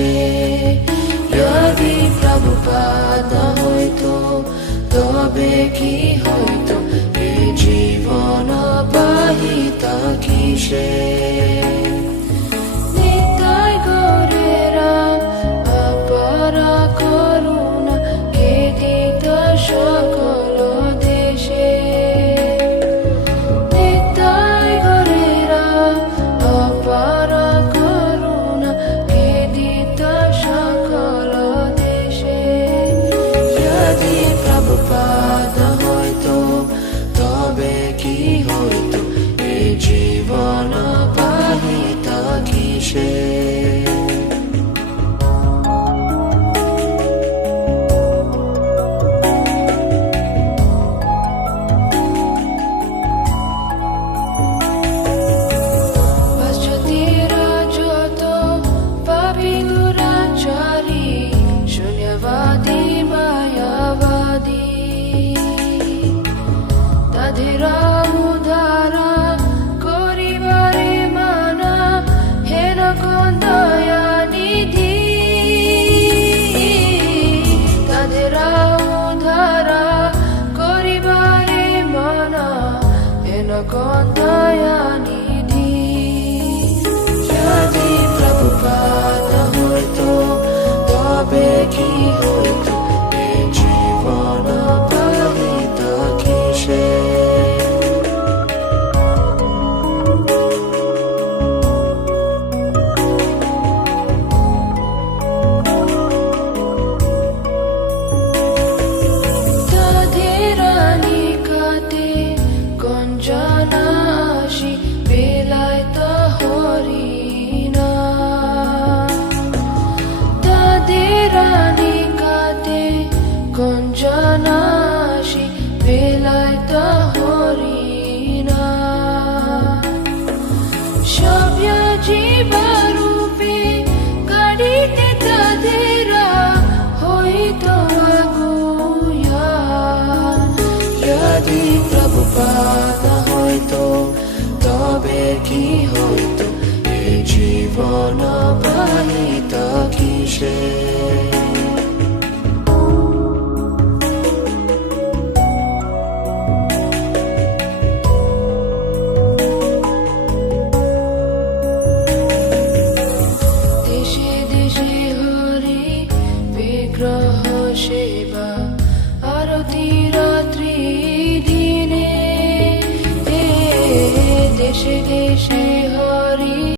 কিসে যদি প্রভুপাদ হইতো তবে কি হইতো এই জীবন বাহিতা কিসে নিতাই গৌরেরা অপরা করুণা কে দিত সকল দেশে নিতাই গৌরেরা অপরা করুণা কে দিত সকল দেশে যদি প্রভুপাদ হইতো তবে কি হইতো এই জীবন বাহিতা কিসে যদি প্রভুপাদ হইতো তবে কি হইতো এই জীবন বাহিতা কিসে গঞ্জনাশি বেলায়ত হরিণা সভ্য জীবরূপে গাড়িতে তাদেরা হইত আগুয়া যদি প্রভুপাদ হইতো তবে কি হইতো এই জীবন বাহিতা কিসে সেবা আরতি রাত্রি দিনে দেশে দেশে